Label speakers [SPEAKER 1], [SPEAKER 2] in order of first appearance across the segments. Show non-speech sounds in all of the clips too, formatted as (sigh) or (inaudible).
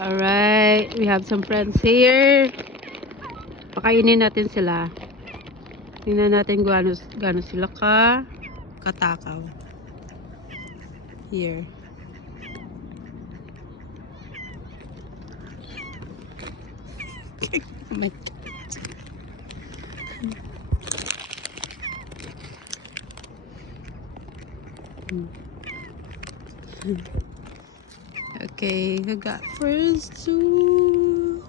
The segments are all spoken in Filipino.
[SPEAKER 1] Alright, we have some friends here. Pakainin natin sila. Tingnan natin kung ano, gaano sila ka katakaw. Here. oh (laughs) my God. Okay, who got first two?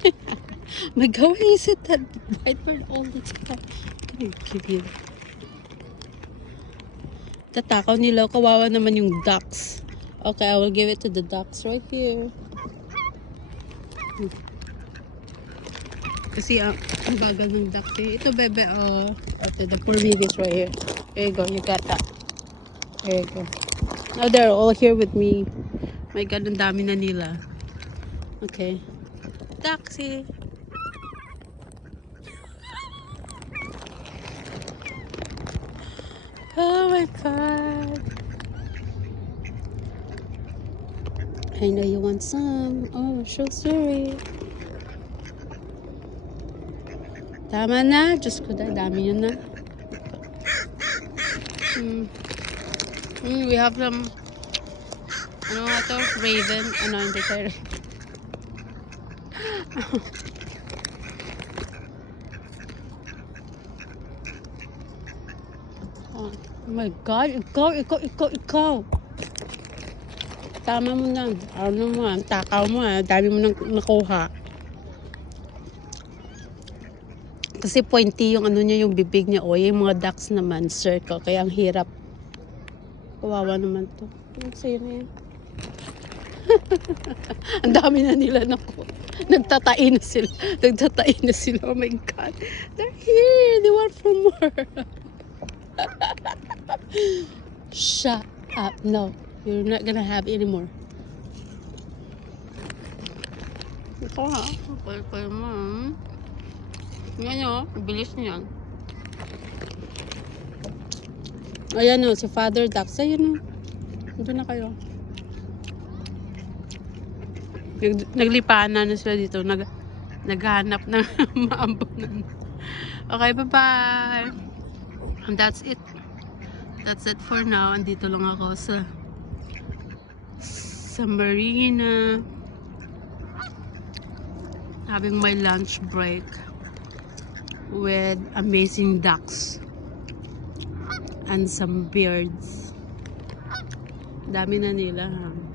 [SPEAKER 1] (laughs) My God, is it that white bird all the time? Give you? Tatakaw nila, kawawa naman yung ducks. Okay, I will give it to the ducks right here. Kasi ang ang bagal ng ducks eh. Ito bebe, oh. After the poor babies right here. There you go, you got that. There you go. Now they're all here with me. My God, ang dami na nila. Okay. Taxi. Oh my God. I know you want some. Oh, so sorry. Tama na. Diyos ko, da- dami yun na. Hmm. Hmm, we have some, ano nga to? Raven. Ano, hindi (laughs) oh my God. Ikaw, ikaw, ikaw, ikaw. Tama mo na. Ano mo, ang takaw mo ah. Dami mo nang nakuha. Kasi pointy yung ano niya, yung bibig niya. O, yung mga ducks naman, circle. Kaya ang hirap. Kawawa naman to. Ano sa'yo na yan? (laughs) ang dami na nila naku. Nagtatain na sila. (laughs) Nagtatain na sila. Oh my God. They're here. They want for more. (laughs) Shut up. No. You're not gonna have any more. Ito ha. Kapal kayo mo. Yan o. Bilis niyan. Ayan o. Si Father Dax. Ayan o. Ito na kayo. Nag, naglipana na sila dito. Nag, naghanap ng (laughs) maambunan. Okay, bye-bye. And that's it. That's it for now. Andito lang ako sa sa marina. Having my lunch break with amazing ducks and some birds. Dami na nila ha.